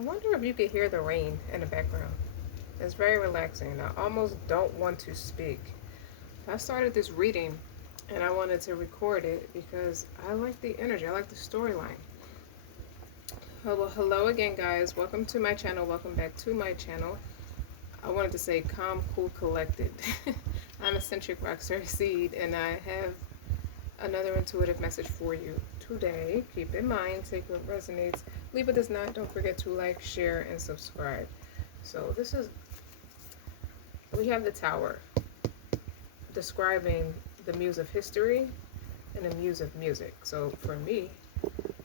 I wonder if you could hear the rain in the background. It's very relaxing. I almost don't want to speak. I started this reading and I wanted to record it because I like the energy, I like the storyline. Hello again, guys. Welcome to my channel. Welcome back to my channel. I wanted to say calm, cool, collected. I'm Eccentric RockStar'Seed, and I have another intuitive message for you today. Keep in mind, take what resonates, leave what does not. Don't forget to like, share, and subscribe. So we have the Tower describing the muse of history and the muse of music. So for me,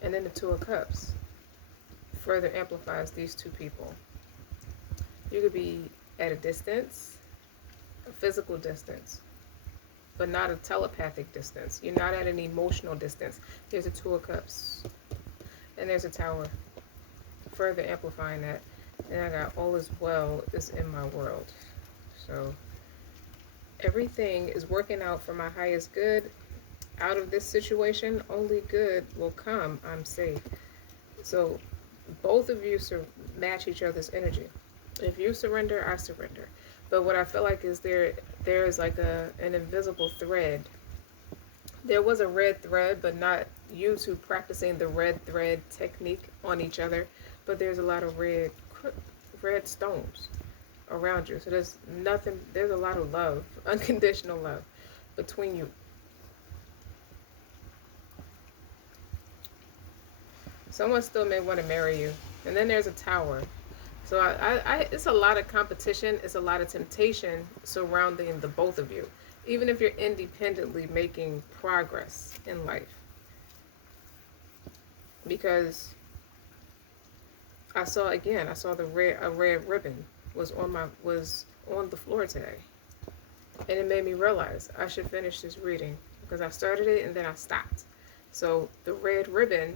and then the Two of Cups further amplifies these two people. You could be at a distance, a physical distance, but not a telepathic distance. You're not at an emotional distance. There's a Two of Cups, and there's a Tower, further amplifying that. And I got all is well is in my world. So everything is working out for my highest good. Out of this situation, only good will come. I'm safe. So both of you match each other's energy. If you surrender, I surrender. But what I feel like is there is like an invisible thread. There was a red thread, but not you two practicing the red thread technique on each other. But there's a lot of red stones around you. So there's a lot of love, unconditional love between you. Someone still may want to marry you. And then there's a Tower. So it's a lot of competition. It's a lot of temptation surrounding the both of you. Even if you're independently making progress in life. Because I saw a red ribbon was on the floor today. And it made me realize I should finish this reading. Because I started it and then I stopped. So the red ribbon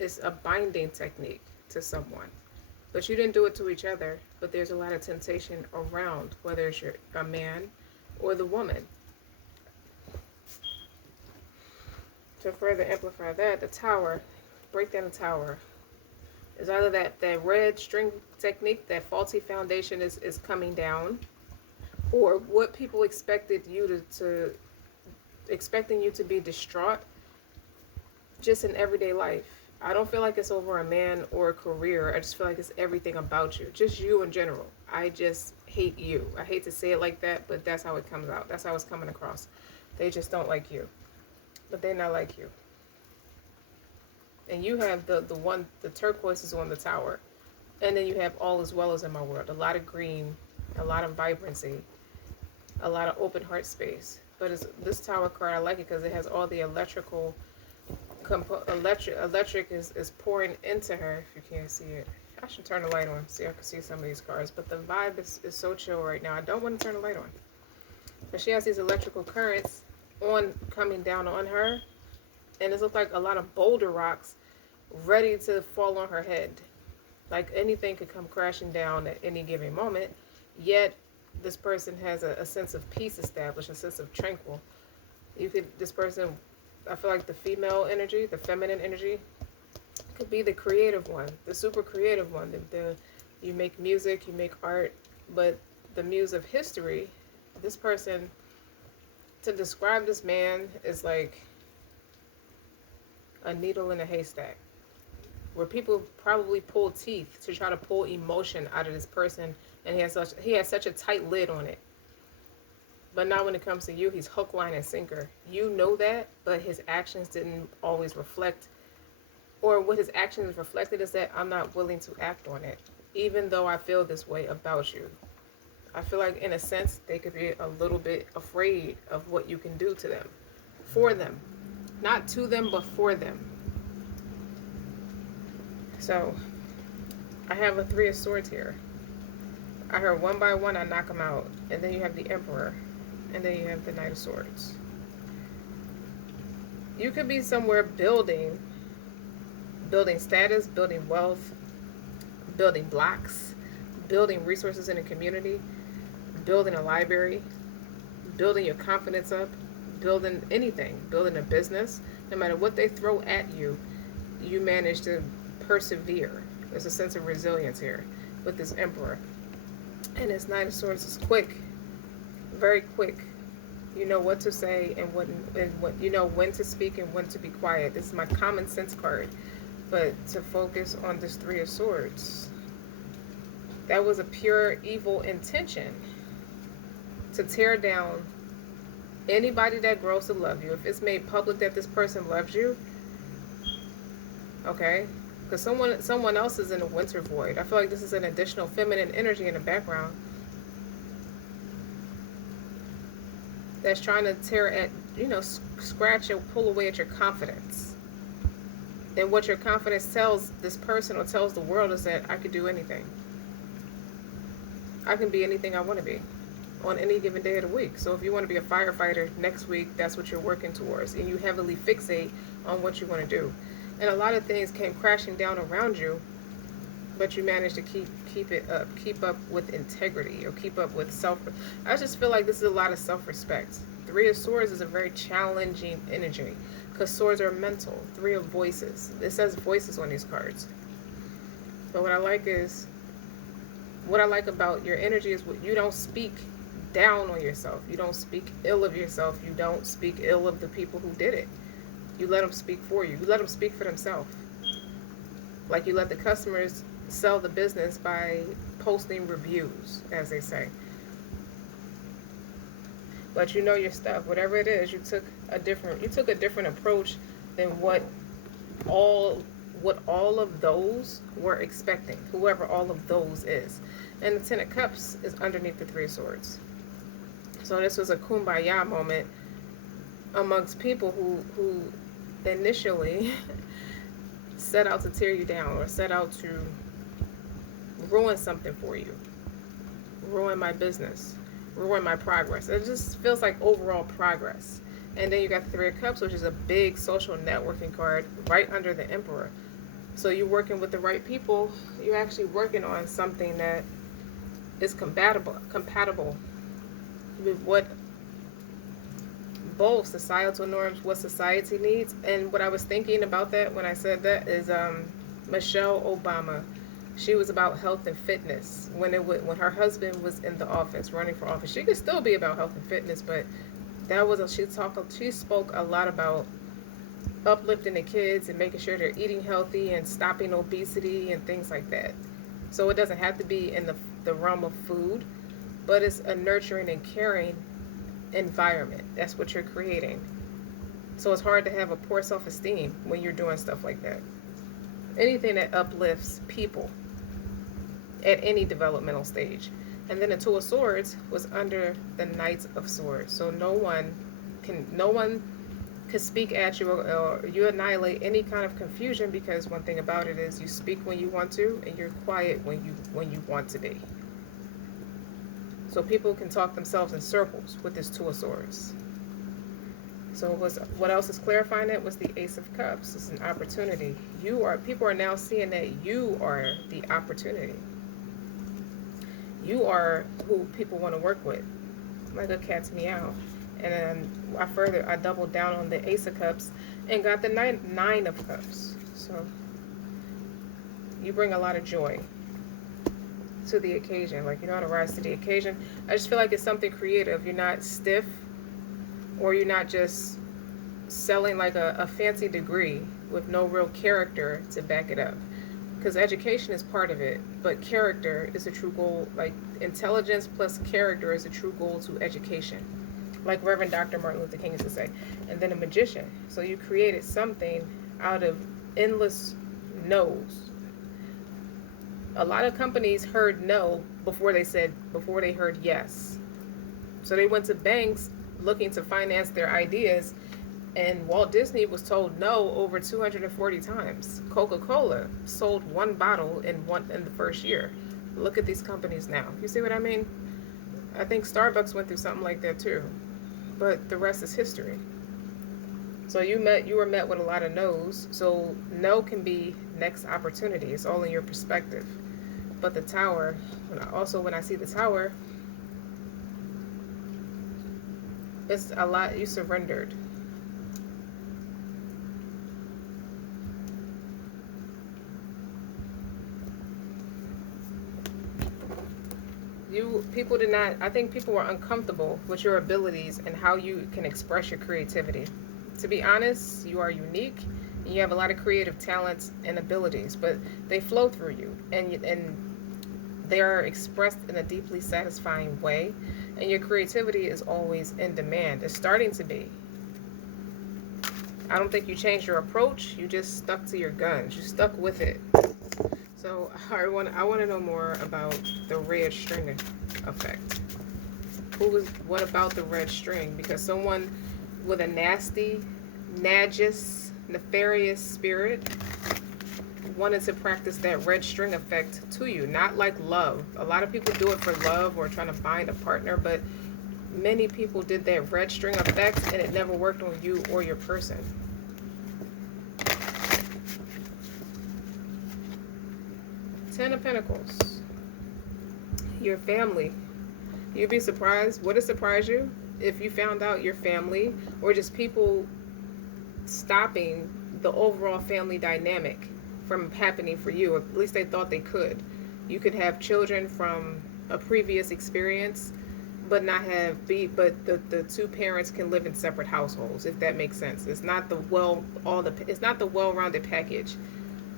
is a binding technique to someone. But you didn't do it to each other. But there's a lot of temptation around, whether it's a man or the woman. To further amplify that, the Tower, break down the Tower. Is either that red string technique, that faulty foundation is coming down, or what people expected you expecting you to be distraught just in everyday life. I don't feel like it's over a man or a career. I just feel like it's everything about you. Just you in general. I just hate you. I hate to say it like that, but that's how it comes out. That's how it's coming across. They just don't like you. But they're not like you. And you have the turquoise is on the Tower. And then you have all as well as in my world. A lot of green, a lot of vibrancy, a lot of open heart space. But this Tower card, I like it because it has all the electrical electric is pouring into her. If you can't see it, I should turn the light on, see if I can see some of these cards. But the vibe is so chill right now. I don't want to turn the light on, but she has these electrical currents coming down on her, and it looks like a lot of boulder rocks ready to fall on her head. Like anything could come crashing down at any given moment. Yet this person has a sense of peace established, a sense of tranquil. This person, I feel like the female energy, the feminine energy, could be the creative one, the super creative one. You make music, you make art, but the muse of history, this person, to describe this man is like a needle in a haystack, where people probably pull teeth to try to pull emotion out of this person, and he has such a tight lid on it. But now when it comes to you, he's hook, line, and sinker. You know that, but his actions didn't always reflect, or what his actions reflected is that I'm not willing to act on it, even though I feel this way about you. I feel like, in a sense, they could be a little bit afraid of what you can do to them, for them. Not to them, but for them. So, I have a Three of Swords here. I heard one by one, I knock them out. And then you have the Emperor. And then you have the Knight of Swords. You could be somewhere building status, building wealth, building blocks, building resources in a community, building a library, building your confidence up, building anything, building a business. No matter what they throw at you, you manage to persevere. There's a sense of resilience here with this Emperor. And this Knight of Swords is quick, very quick. You know what to say and what you know when to speak and when to be quiet. This is my common sense card. But to focus on this Three of Swords, that was a pure evil intention to tear down anybody that grows to love you. If it's made public that this person loves you, okay, because someone else is in a winter void. I feel like this is an additional feminine energy in the background that's trying to tear at, you know, scratch or pull away at your confidence. And what your confidence tells this person or tells the world is that I could do anything. I can be anything I want to be on any given day of the week. So if you want to be a firefighter next week, that's what you're working towards. And you heavily fixate on what you want to do. And a lot of things came crashing down around you, but you managed to keep it up. Keep up with integrity, or keep up with self. I just feel like this is a lot of self-respect. Three of Swords is a very challenging energy, because swords are mental. Three of Voices. It says voices on these cards. But what I like about your energy is what you don't speak down on yourself. You don't speak ill of yourself. You don't speak ill of the people who did it. You let them speak for you. You let them speak for themselves. Like you let the customers sell the business by posting reviews, as they say. But you know your stuff. Whatever it is, you took a different approach than what all of those were expecting. Whoever all of those is. And the Ten of Cups is underneath the Three of Swords. So this was a kumbaya moment amongst people who initially set out to tear you down, or set out to ruin something for you. Ruin my business. Ruin my progress. It just feels like overall progress. And then you got the Three of Cups, which is a big social networking card right under the Emperor. So you're working with the right people. You're actually working on something that is compatible with what both societal norms, what society needs. And what I was thinking about that when I said that is Michelle Obama. She was about health and fitness when her husband was in the office, running for office. She could still be about health and fitness, but that was she spoke a lot about uplifting the kids and making sure they're eating healthy and stopping obesity and things like that. So it doesn't have to be in the realm of food, but it's a nurturing and caring environment. That's what you're creating. So it's hard to have a poor self-esteem when you're doing stuff like that. Anything that uplifts people at any developmental stage. And then the Two of Swords was under the Knight of Swords. So no one could speak at you, or you annihilate any kind of confusion, because one thing about it is you speak when you want to and you're quiet when you want to be. So people can talk themselves in circles with this Two of Swords. So what else is clarifying it was the Ace of Cups. It's an opportunity. People are now seeing that you are the opportunity. You are who people want to work with. Like a cat's meow. And then I doubled down on the Ace of Cups and got the Nine of Cups. So you bring a lot of joy to the occasion. Like, you know how to rise to the occasion. I just feel like it's something creative. You're not stiff, or you're not just selling like a fancy degree with no real character to back it up. Because education is part of it, but character is a true goal. Like, intelligence plus character is a true goal to education. Like Reverend Dr. Martin Luther King used to say. And then a magician. So you created something out of endless no's. A lot of companies heard no before they heard yes. So they went to banks looking to finance their ideas, and Walt Disney was told no over 240 times. Coca-Cola sold one bottle in the first year. Look at these companies now. You see what I mean? I think Starbucks went through something like that too. But the rest is history. So you were met with a lot of no's. So no can be next opportunity. It's all in your perspective. But the Tower, when I see the Tower, it's a lot. You surrendered. people did not, I think people were uncomfortable with your abilities and how you can express your creativity. To be honest, you are unique. And you have a lot of creative talents and abilities, but they flow through you, and they are expressed in a deeply satisfying way. And your creativity is always in demand. It's starting to be. I don't think you changed your approach. You just stuck to your guns. You stuck with it. So I want to know more about the red string effect. What about the red string? Because someone with a nasty, nefarious spirit wanted to practice that red string effect to you, not like love. A lot of people do it for love or trying to find a partner, but many people did that red string effect and it never worked on you or your person. Ten of Pentacles. Your family. You'd be surprised. Would it surprise you if you found out your family, or just people stopping the overall family dynamic from happening for you? At least they thought they could. You could have children from a previous experience, but not have but the two parents can live in separate households, if that makes sense. It's not the it's not the well-rounded package.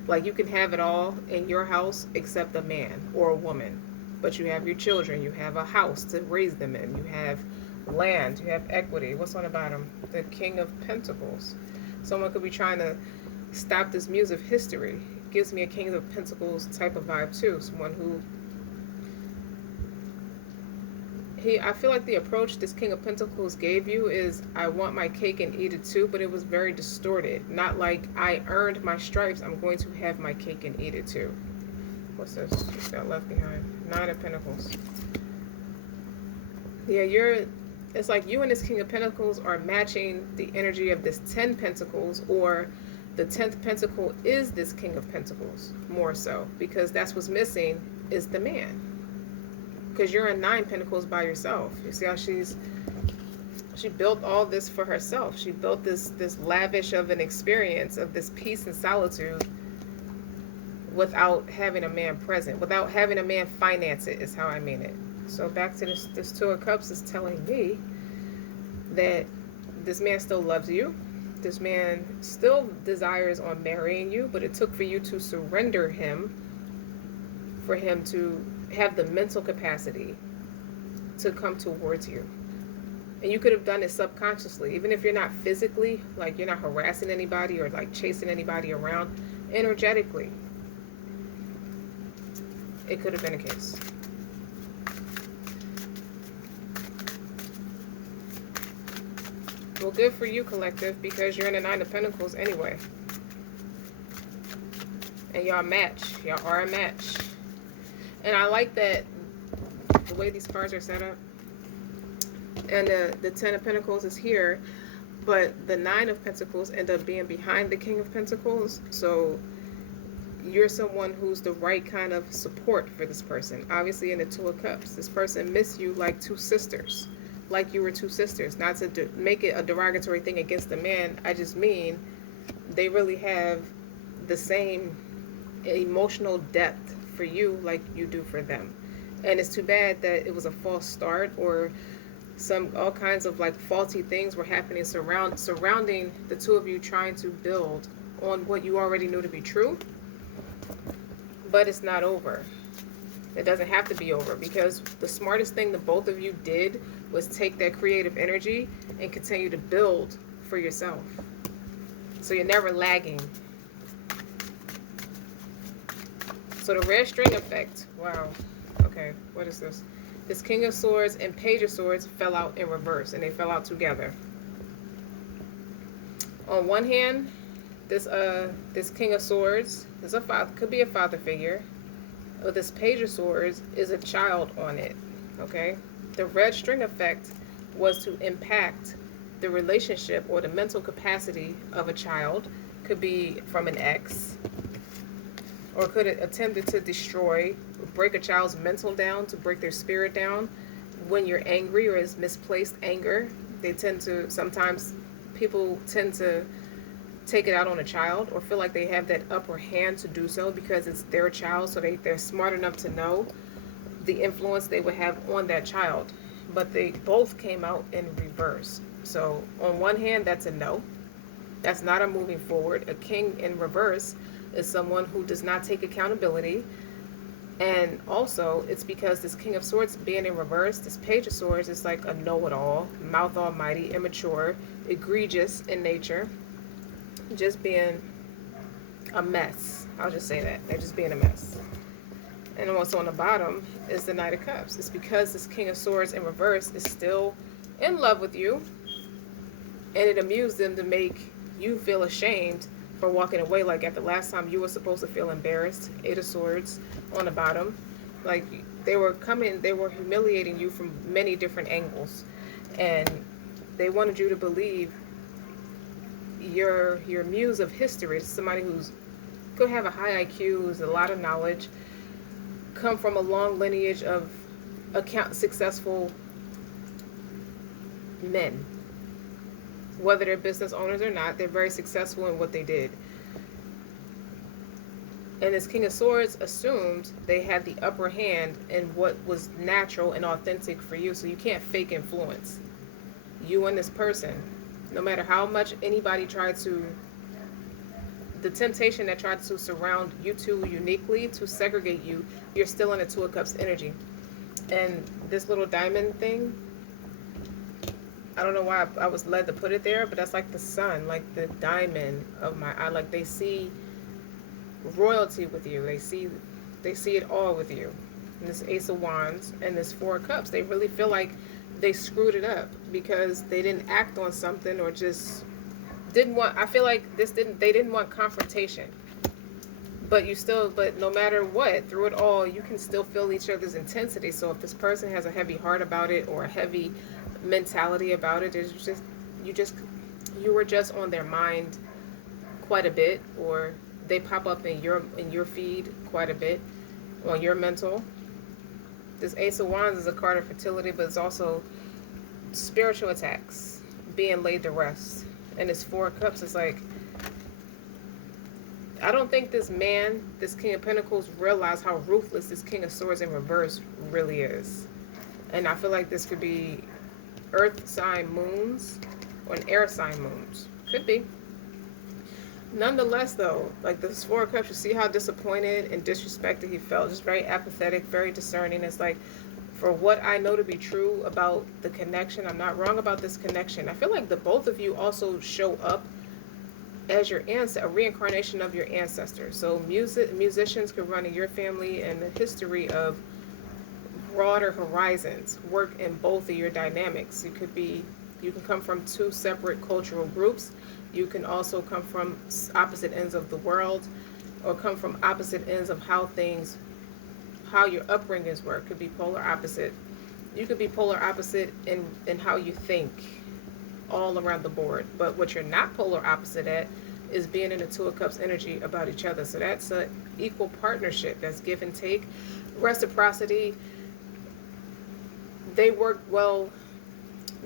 Like, you can have it all in your house except a man or a woman. But you have your children, you have a house to raise them in, you have land, you have equity. What's on the bottom? The King of Pentacles. Someone could be trying to stop this muse of history. Gives me a King of Pentacles type of vibe too. Someone who I feel like the approach this King of Pentacles gave you is, I want my cake and eat it too, but it was very distorted. Not like, I earned my stripes, I'm going to have my cake and eat it too. What's this? What's got left behind? Nine of Pentacles. Yeah, it's like you and this King of Pentacles are matching the energy of this 10 Pentacles, or the 10th Pentacle is this King of Pentacles, more so. Because that's what's missing, is the man. Because you're in 9 Pentacles by yourself. You see how she built all this for herself. She built this lavish of an experience of this peace and solitude without having a man present, without having a man finance it, is how I mean it. So back to this Two of Cups is telling me that this man still loves you. This man still desires on marrying you, but it took for you to surrender him, for him to have the mental capacity to come towards you. And you could have done it subconsciously, even if you're not physically, like you're not harassing anybody or like chasing anybody around. Energetically, it could have been a case. Well, good for you, collective, because you're in the 9 of Pentacles anyway. And y'all match. Y'all are a match. And I like that the way these cards are set up. And the 10 of Pentacles is here, but the 9 of Pentacles end up being behind the King of Pentacles. So you're someone who's the right kind of support for this person. Obviously in the 2 of Cups, this person missed you like two sisters. Like you were two sisters. Not to make it a derogatory thing against the man. I just mean they really have the same emotional depth for you like you do for them. And it's too bad that it was a false start, or all kinds of like faulty things were happening surrounding the two of you trying to build on what you already knew to be true. But it's not over. It doesn't have to be over, because the smartest thing the both of you did was take that creative energy and continue to build for yourself. So you're never lagging. So the red string effect, wow. Okay, what is this? This King of Swords and Page of Swords fell out in reverse, and they fell out together. On one hand, this King of Swords is could be a father figure. But this Page of Swords is a child on it. Okay? The red string effect was to impact the relationship or the mental capacity of a child. Could be from an ex, or could it attempted to destroy, break a child's mental down, to break their spirit down. When you're angry, or is misplaced anger, sometimes people tend to take it out on a child, or feel like they have that upper hand to do so because it's their child, so they're smart enough to know. the influence they would have on that child. But they both came out in reverse. So on one hand, that's a no. That's not a moving forward. A king in reverse is someone who does not take accountability. And also, it's because this King of Swords being in reverse, this Page of Swords is like a know-it-all, mouth almighty, immature, egregious in nature, just being a mess. I'll just say that. They're just being a mess. And also on the bottom is the Knight of Cups. It's because this King of Swords in reverse is still in love with you, and it amused them to make you feel ashamed for walking away. Like at the last time you were supposed to feel embarrassed. Eight of Swords on the bottom. Like they were humiliating you from many different angles. And they wanted you to believe your muse of history, somebody who's could have a high IQ, who's a lot of knowledge, come from a long lineage of successful men. Whether they're business owners or not, they're very successful in what they did. And this King of Swords assumed they had the upper hand in what was natural and authentic for you. So you can't fake influence. You and this person, no matter how much anybody tried to, the temptation that tried to surround you two uniquely to segregate you, you're still in a Two of Cups energy. And this little diamond thing, I don't know why I was led to put it there, but that's like the sun, like the diamond of my eye. Like they see royalty with you. They see it all with you. And this Ace of Wands and this Four of Cups, they really feel like they screwed it up because they didn't act on something or just didn't want. I feel like they didn't want confrontation. But no matter what, through it all, you can still feel each other's intensity. So if this person has a heavy heart about it or a heavy mentality about it, it's just you were just on their mind quite a bit, or they pop up in your feed quite a bit on your mental. This Ace of Wands is a card of fertility, but it's also spiritual attacks being laid to rest. And this Four of Cups is like, I don't think this man, this King of Pentacles, realized how ruthless this King of Swords in reverse really is. And I feel like this could be earth sign moons or an air sign moons. Could be. Nonetheless, though, like this Four of Cups, you see how disappointed and disrespected he felt. Just very apathetic, very discerning. It's like, for what I know to be true about the connection, I'm not wrong about this connection. I feel like the both of you also show up as your a reincarnation of your ancestors. So musicians could run in your family, and the history of broader horizons work in both of your dynamics. You can come from two separate cultural groups. You can also come from opposite ends of the world, or come from opposite ends of how your upbringings work. Could be polar opposite. You could be polar opposite in how you think, all around the board. But what you're not polar opposite at is being in a Two of Cups energy about each other. So that's an equal partnership. That's give and take, reciprocity. They work well.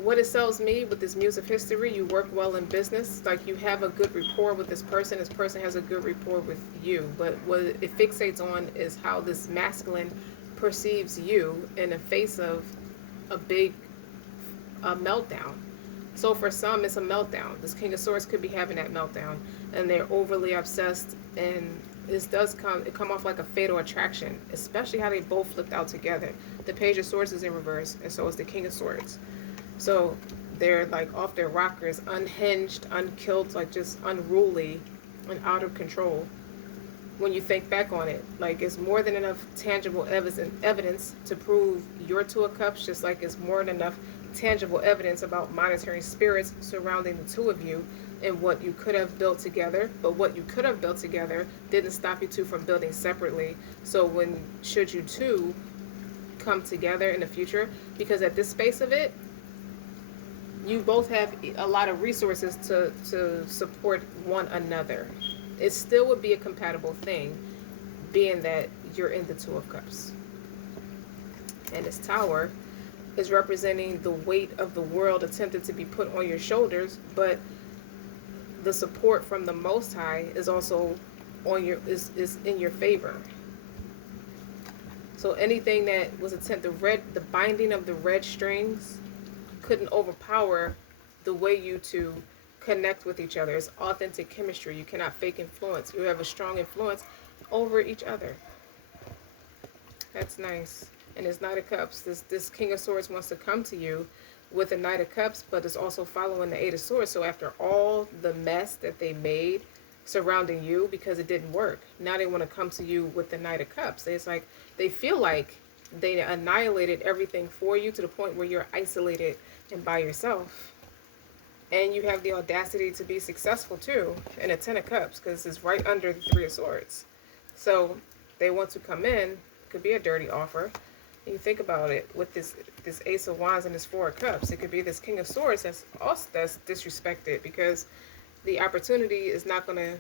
What it sells me with this muse of history, you work well in business. Like you have a good rapport with this person has a good rapport with you. But what it fixates on is how this masculine perceives you in the face of a big meltdown. So for some, it's a meltdown. This King of Swords could be having that meltdown, and they're overly obsessed, and this does come off like a fatal attraction, especially how they both flipped out together. The Page of Swords is in reverse, and so is the King of Swords. So they're like off their rockers, unhinged, unkilled, like just unruly and out of control. When you think back on it, like it's more than enough tangible evidence to prove your Two of Cups, just like it's more than enough tangible evidence about monetary spirits surrounding the two of you and what you could have built together. But what you could have built together didn't stop you two from building separately. So should you two come together in the future, because at this space of it, you both have a lot of resources to support one another. It still would be a compatible thing, being that you're in the Two of Cups. And this Tower is representing the weight of the world attempted to be put on your shoulders, but the support from the Most High is also is in your favor. So anything that was the binding of the red strings couldn't overpower the way you two connect with each other. It's authentic chemistry. You cannot fake influence. You have a strong influence over each other. That's nice. And it's Knight of Cups. This King of Swords wants to come to you with a Knight of Cups, but it's also following the Eight of Swords. So after all the mess that they made surrounding you because it didn't work, now they want to come to you with the Knight of Cups. It's like they feel like they annihilated everything for you to the point where you're isolated and by yourself. And you have the audacity to be successful too in a Ten of Cups because it's right under the Three of Swords. So they want to come in. Could be a dirty offer. And you think about it with this Ace of Wands and this Four of Cups. It could be this King of Swords that's disrespected because the opportunity is not gonna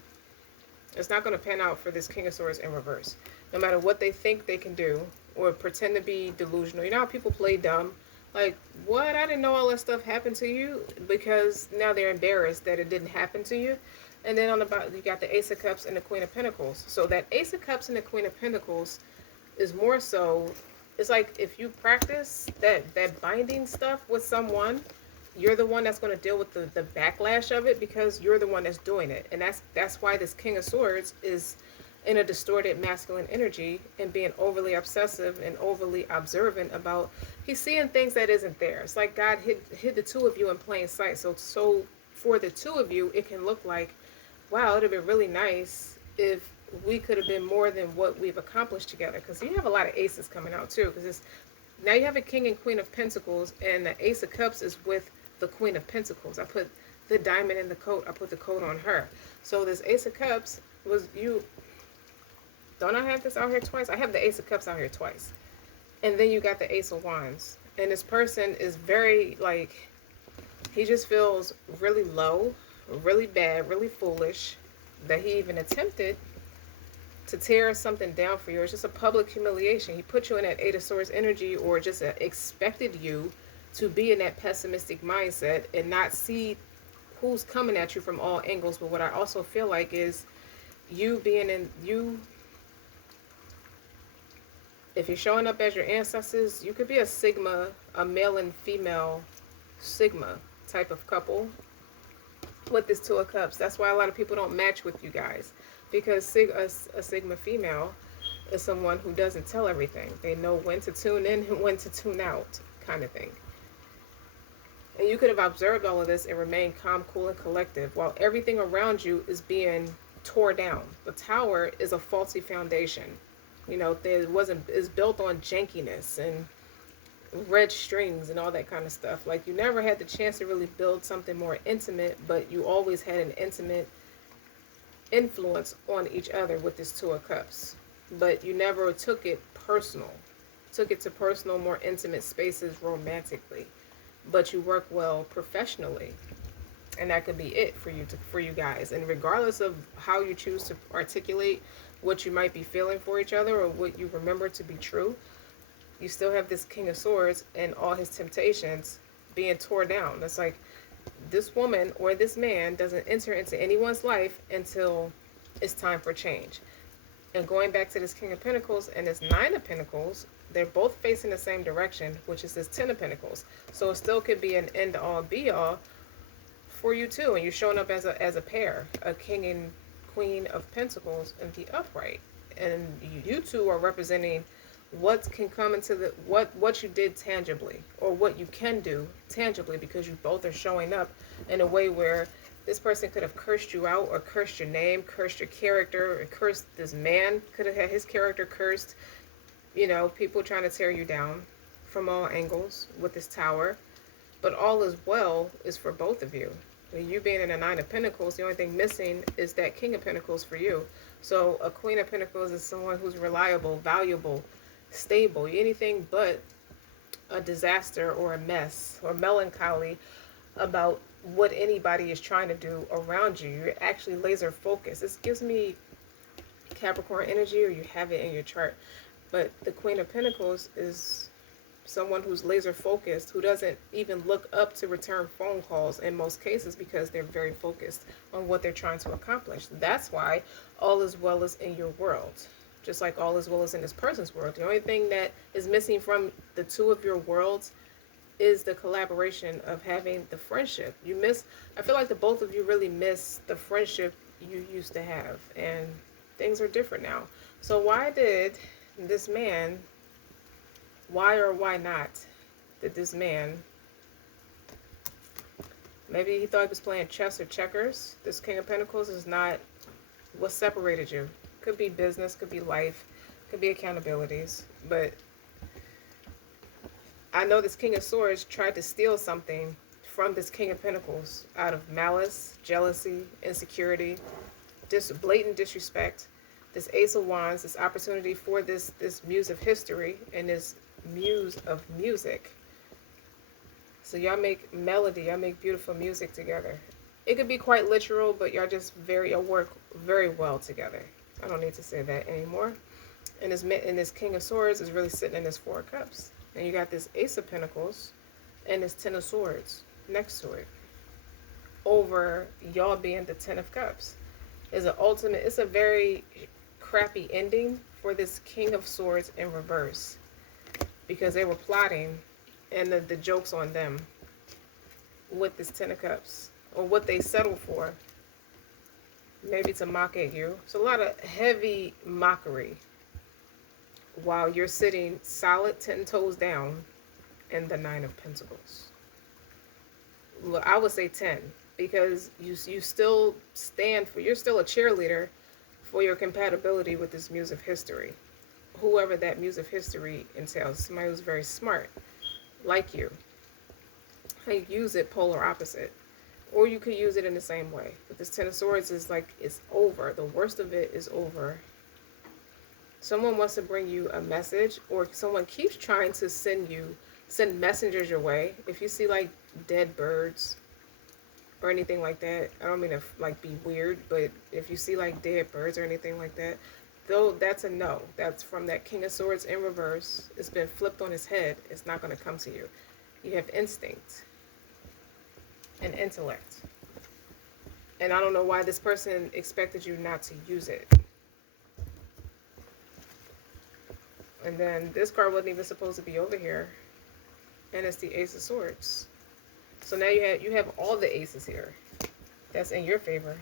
pan out for this King of Swords in reverse. No matter what they think they can do or pretend to be delusional. You know how people play dumb? Like, what? I didn't know all that stuff happened to you, because now they're embarrassed that it didn't happen to you. And then on the bottom, you got the Ace of Cups and the Queen of Pentacles. So that Ace of Cups and the Queen of Pentacles is more so, it's like if you practice that binding stuff with someone, you're the one that's going to deal with the backlash of it because you're the one that's doing it. And that's why this King of Swords is in a distorted masculine energy and being overly obsessive and overly observant about, he's seeing things that isn't there. It's like God hid the two of you in plain sight. So for the two of you, it can look like, wow, it would have been really nice if we could have been more than what we've accomplished together. Because you have a lot of aces coming out too. Because now you have a King and Queen of Pentacles, and the Ace of Cups is with the Queen of Pentacles. I put the diamond in the coat. I put the coat on her. So this Ace of Cups was you. Don't I have this out here twice? I have the Ace of Cups out here twice. And then you got the Ace of Wands. And this person is very, like, he just feels really low, really bad, really foolish that he even attempted to tear something down for you. It's just a public humiliation. He put you in that Eight of Swords energy, or just expected you to be in that pessimistic mindset and not see who's coming at you from all angles. But what I also feel like is you being in, if you're showing up as your ancestors, you could be a Sigma, a male and female Sigma type of couple with this Two of Cups. That's why a lot of people don't match with you guys. Because a Sigma female is someone who doesn't tell everything. They know when to tune in and when to tune out, kind of thing. And you could have observed all of this and remained calm, cool, and collective while everything around you is being tore down. The tower is a faulty foundation. You know, it's built on jankiness and red strings and all that kind of stuff. Like, you never had the chance to really build something more intimate, but you always had an intimate influence on each other with this Two of Cups. But you never took it personal. Took it to personal, more intimate spaces romantically. But you work well professionally. And that could be it for you guys. And regardless of how you choose to articulate what you might be feeling for each other or what you remember to be true, you still have this King of Swords and all his temptations being torn down. It's like this woman or this man doesn't enter into anyone's life until it's time for change. And going back to this King of Pentacles and this Nine of Pentacles, they're both facing the same direction, which is this Ten of Pentacles. So it still could be an end-all, be-all for you too. And you're showing up as a pair, a King and Queen of Pentacles in the upright. And you two are representing what can come into what you did tangibly, or what you can do tangibly, because you both are showing up in a way where this person could have cursed you out, or cursed your name, cursed your character, or cursed this man, could have had his character cursed. You know, people trying to tear you down from all angles with this tower. But all is well is for both of you. When you being in a Nine of Pentacles, the only thing missing is that King of Pentacles for you. So a Queen of Pentacles is someone who's reliable, valuable, stable, anything but a disaster or a mess or melancholy about what anybody is trying to do around you. You're actually laser focused. This gives me Capricorn energy, or you have it in your chart. But the Queen of Pentacles is someone who's laser focused, who doesn't even look up to return phone calls in most cases, because they're very focused on what they're trying to accomplish. That's why all is well is in your world. just like all is well is in this person's world. The only thing that is missing from the two of your worlds is the collaboration of having the friendship. I feel like the both of you really miss the friendship you used to have, and things are different now. So why did this man, why or why not did this man, maybe he thought he was playing chess or checkers. This King of Pentacles is not what separated you. Could be business, could be life, could be accountabilities, but I know this King of Swords tried to steal something from this King of Pentacles out of malice, jealousy, insecurity, blatant disrespect. This Ace of Wands, this opportunity for this muse of history and this muse of music. So y'all make melody, y'all make beautiful music together. It could be quite literal, but y'all just y'all work very well together. I don't need to say that anymore. And this King of Swords is really sitting in this Four of Cups. And you got this Ace of Pentacles and this Ten of Swords next to it. Over y'all being the Ten of Cups. It's a very crappy ending for this King of Swords in reverse. Because they were plotting, and the joke's on them with this Ten of Cups. Or what they settled for. Maybe to mock at you. So a lot of heavy mockery. While you're sitting solid 10 toes down in the Nine of Pentacles. Well, I would say 10. Because you still you're still a cheerleader for your compatibility with this muse of history. Whoever that muse of history entails. Somebody who's very smart. Like you. How you use it polar opposite. Or you could use it in the same way. But this Ten of Swords is like, it's over. The worst of it is over. Someone wants to bring you a message, or someone keeps trying to send messengers your way. If you see like dead birds or anything like that, I don't mean to like be weird, but if you see like dead birds or anything like that, though, that's a no. That's from that King of Swords in reverse. It's been flipped on his head. It's not going to come to you. You have instinct and intellect. And I don't know why this person expected you not to use it. And then this card wasn't even supposed to be over here. And it's the Ace of Swords. So now you have all the aces here. That's in your favor.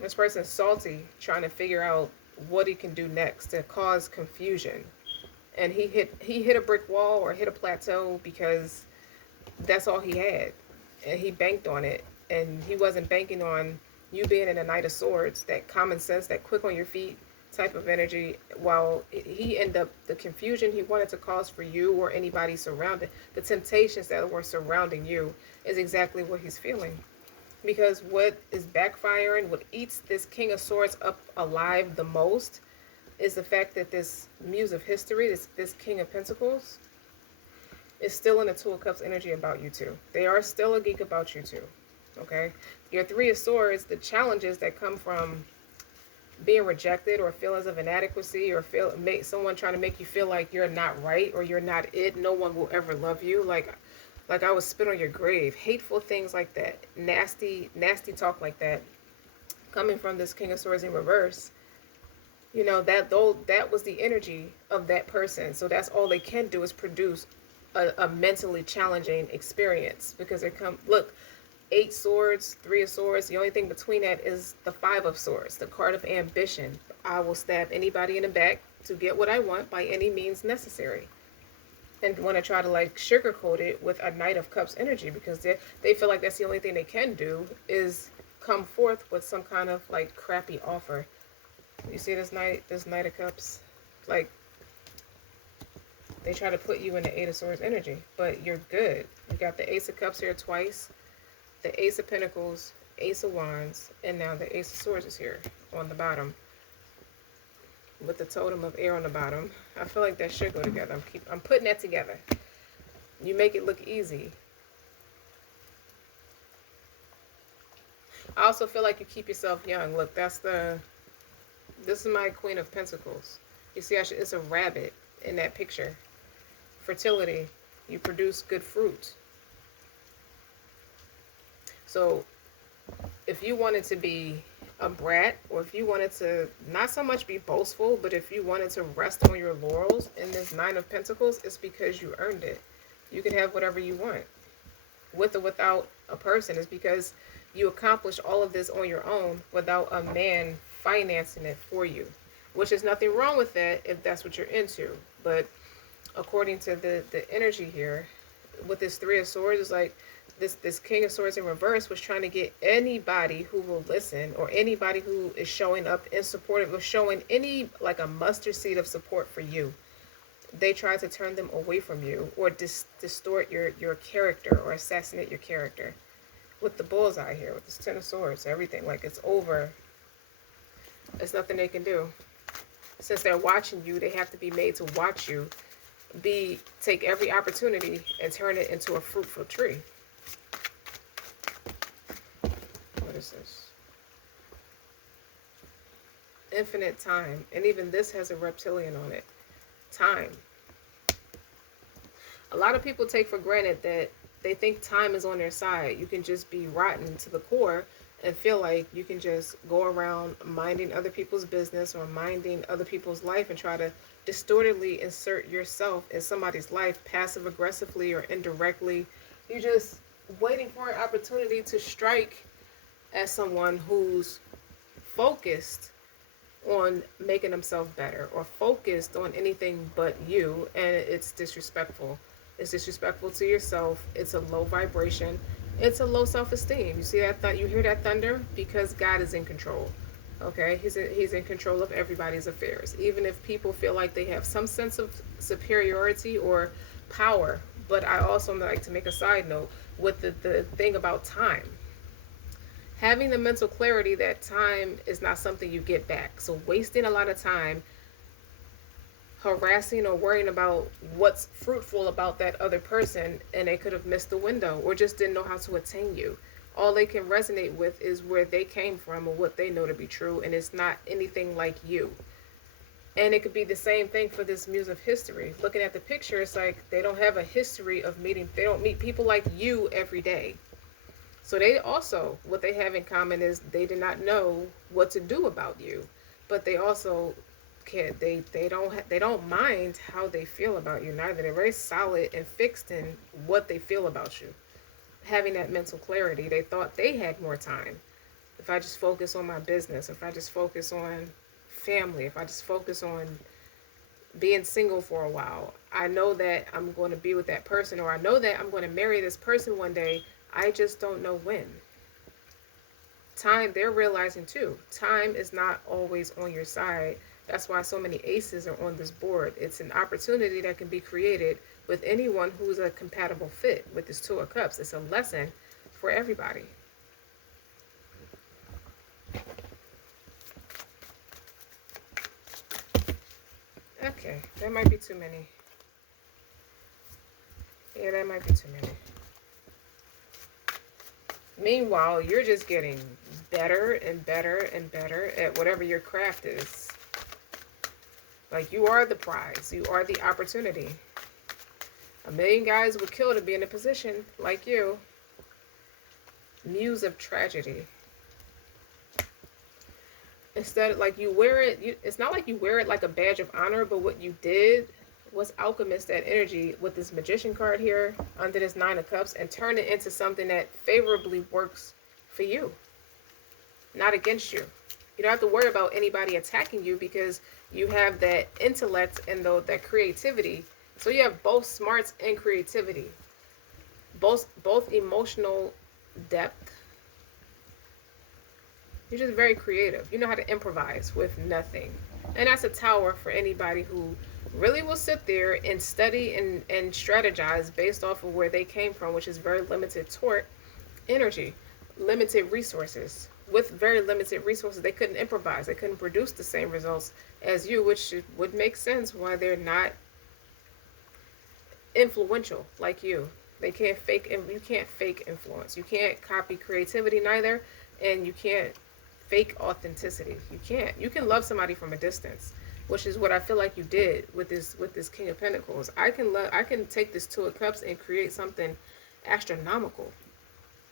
This person's salty, trying to figure out what he can do next to cause confusion. And he hit a brick wall or hit a plateau because that's all he had. And he banked on it. And he wasn't banking on you being in a Knight of Swords, that common sense, that quick on your feet type of energy, while he ended up, the confusion he wanted to cause for you or anybody surrounded, the temptations that were surrounding you is exactly what he's feeling. Because what is backfiring, what eats this King of Swords up alive the most is the fact that this muse of history, this King of Pentacles, is still in the Two of Cups energy about you too. They are still a geek about you too. Okay? Your Three of Swords, the challenges that come from being rejected or feelings of inadequacy or someone trying to make you feel like you're not right or you're not it, no one will ever love you. Like I would spit on your grave. Hateful things like that. Nasty talk like that. Coming from this King of Swords in reverse. You know, that was the energy of that person. So that's all they can do is produce a mentally challenging experience. Because look, 8 swords, 3 of swords. The only thing between that is the 5 of swords, the card of ambition. I will stab anybody in the back to get what I want by any means necessary. And want to try to like sugarcoat it with a Knight of Cups energy because they feel like that's the only thing they can do is come forth with some kind of like crappy offer. You see this Knight of Cups? Like, they try to put you in the 8 of Swords energy, but you're good. You got the Ace of Cups here twice. The Ace of Pentacles, Ace of Wands, and now the Ace of Swords is here on the bottom. With the totem of air on the bottom. I feel like that should go together. I'm putting that together. You make it look easy. I also feel like you keep yourself young. Look, this is my Queen of Pentacles. You see, it's a rabbit in that picture. Fertility. You produce good fruit. So, if you wanted to be a brat, or if you wanted to not so much be boastful, but if you wanted to rest on your laurels in this Nine of Pentacles, it's because you earned it. You can have whatever you want, with or without a person. It's because you accomplished all of this on your own without a man financing it for you, which is nothing wrong with that if that's what you're into. But according to the energy here, with this Three of Swords, it's like this King of Swords in reverse was trying to get anybody who will listen, or anybody who is showing up in support of, or showing any, like, a mustard seed of support for you. They try to turn them away from you, or distort your character, or assassinate your character. With the bullseye here, with this Ten of Swords, everything, like, it's over. There's nothing they can do. Since they're watching you, they have to be made to watch you. Take every opportunity and turn it into a fruitful tree. What is this? Infinite time. And even this has a reptilian on it. Time. A lot of people take for granted that they think time is on their side. You can just be rotten to the core and feel like you can just go around minding other people's business or minding other people's life and try to distortedly insert yourself in somebody's life, passive aggressively or indirectly. You're just waiting for an opportunity to strike at someone who's focused on making themselves better, or focused on anything but you, and it's disrespectful. It's disrespectful to yourself. It's a low vibration. It's a low self-esteem. You see that? You hear that thunder? Because God is in control. Okay, he's in control of everybody's affairs. Even if people feel like they have some sense of superiority or power. But I also like to make a side note with the thing about time. Having the mental clarity that time is not something you get back. So wasting a lot of time harassing or worrying about what's fruitful about that other person, and they could have missed the window or just didn't know how to attain you. All they can resonate with is where they came from or what they know to be true, and it's not anything like you. And it could be the same thing for this Muse of History. Looking at the picture, it's like they don't have a history of meeting. They don't meet people like you every day. So they also, what they have in common is they did not know what to do about you, but they also can't. They don't mind how they feel about you neither. They're very solid and fixed in what they feel about you. Having that mental clarity, they thought they had more time. If I just focus on my business, if I just focus on family, if I just focus on being single for a while, I know that I'm going to be with that person, or I know that I'm going to marry this person one day. I just don't know when. Time, they're realizing too, time is not always on your side. That's why so many aces are on this board. It's an opportunity that can be created with anyone who's a compatible fit with this Two of Cups. It's a lesson for everybody. Okay, that might be too many. Yeah, that might be too many. Meanwhile, you're just getting better and better and better at whatever your craft is. Like, you are the prize. You are the opportunity. A million guys would kill to be in a position like you. Muse of Tragedy. Instead, like, you wear it, it's not like you wear it like a badge of honor, but what you did was alchemist that energy with this Magician card here under this Nine of Cups and turn it into something that favorably works for you, not against you. You don't have to worry about anybody attacking you because you have that intellect and that creativity. So you have both smarts and creativity, both emotional depth. You're just very creative. You know how to improvise with nothing. And that's a tower for anybody who really will sit there and study and strategize based off of where they came from, which is very limited tort energy, limited resources. With very limited resources, they couldn't improvise. They couldn't produce the same results as you, which would make sense why they're not influential like you. They can't fake, and you can't fake influence. You can't copy creativity neither, and you can't fake authenticity. You can't. You can love somebody from a distance, which is what I feel like you did with this King of Pentacles. I can take this Two of Cups and create something astronomical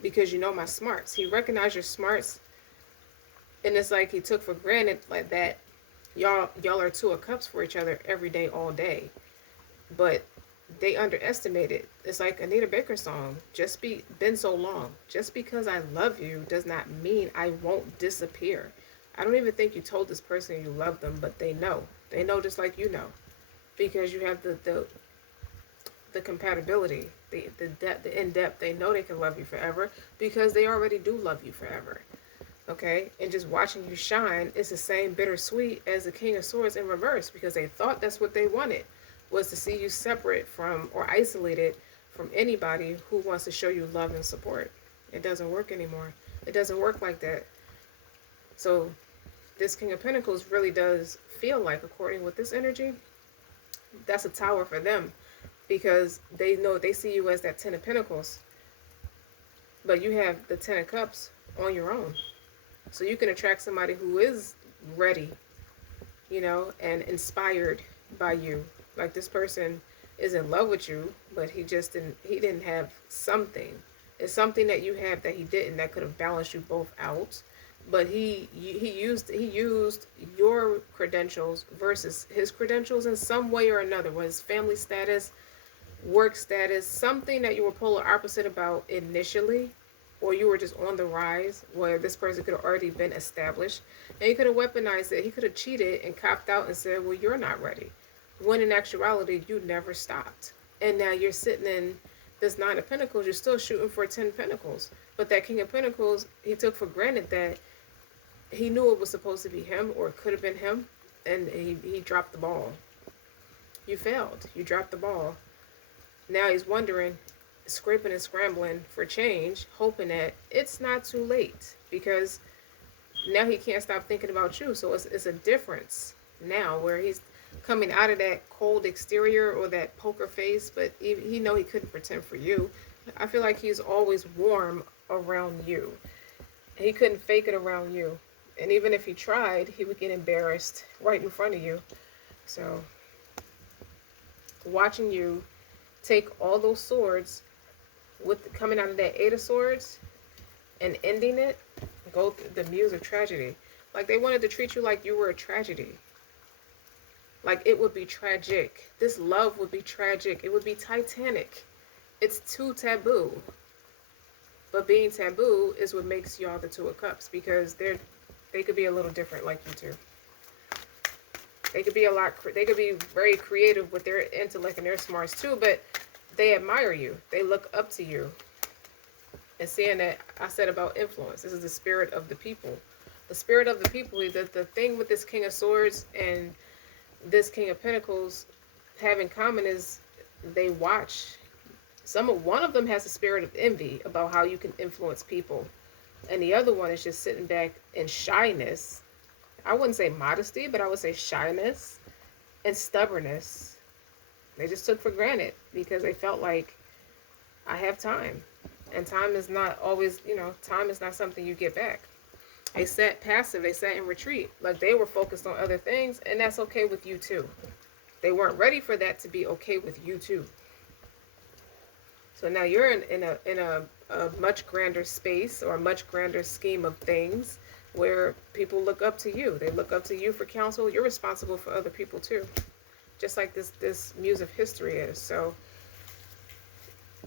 because you know my smarts. He recognized your smarts And it's like he took for granted like that y'all are two of cups for each other every day, all day. But they underestimated. It's like Anita Baker's song, just be been so long. Just because I love you does not mean I won't disappear. I don't even think you told this person you love them, but they know. They know just like you know. Because you have the compatibility, the depth, the in depth. They know they can love you forever because they already do love you forever. Okay, and just watching you shine is the same bittersweet as the King of Swords in reverse, because they thought that's what they wanted, was to see you separate from or isolated from anybody who wants to show you love and support. It doesn't work anymore. It doesn't work like that. So this King of Pentacles really does feel like, according with this energy, that's a tower for them, because they know, they see you as that Ten of Pentacles, but you have the Ten of Cups on your own. So you can attract somebody who is ready, you know, and inspired by you. Like, this person is in love with you, but he didn't have something. It's something that you have that he didn't, that could have balanced you both out. But he used your credentials versus his credentials in some way or another. Was family status, work status, something that you were polar opposite about initially, or you were just on the rise where this person could have already been established, and he could have weaponized it. He could have cheated and copped out and said, well, you're not ready, when in actuality you never stopped. And now you're sitting in this Nine of Pentacles, you're still shooting for 10 Pentacles. But that King of Pentacles, he took for granted that he knew it was supposed to be him, or it could have been him, and he dropped the ball. You failed. You dropped the ball. Now he's wondering, scraping and scrambling for change, hoping that it's not too late, because now he can't stop thinking about you. So it's a difference now, where he's coming out of that cold exterior or that poker face, but he know he couldn't pretend for you. I feel like he's always warm around you. He couldn't fake it around you. And even if he tried, he would get embarrassed right in front of you. So watching you take all those swords, with coming out of that Eight of Swords and ending it, go through the Muse of Tragedy. Like, they wanted to treat you like you were a tragedy. Like, it would be tragic. This love would be tragic. It would be Titanic. It's too taboo. But being taboo is what makes y'all the Two of Cups, because they could be a little different like you two. They could be very creative with their intellect and their smarts too, but they admire you. They look up to you. And seeing that, I said about influence, this is the spirit of the people. The spirit of the people, the thing with this King of Swords and this King of Pentacles have in common is they watch. One of them has a spirit of envy about how you can influence people. And the other one is just sitting back in shyness. I wouldn't say modesty, but I would say shyness and stubbornness. They just took for granted because they felt like, I have time. And time is not always, time is not something you get back. They sat passive. They sat in retreat. Like, they were focused on other things, and that's okay with you too. They weren't ready for that to be okay with you too. So now you're in a much grander space, or a much grander scheme of things, where people look up to you. They look up to you for counsel. You're responsible for other people too, just like this Muse of History is. So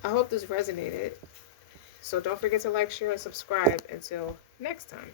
I hope this resonated. So don't forget to like, share, and subscribe. Until next time.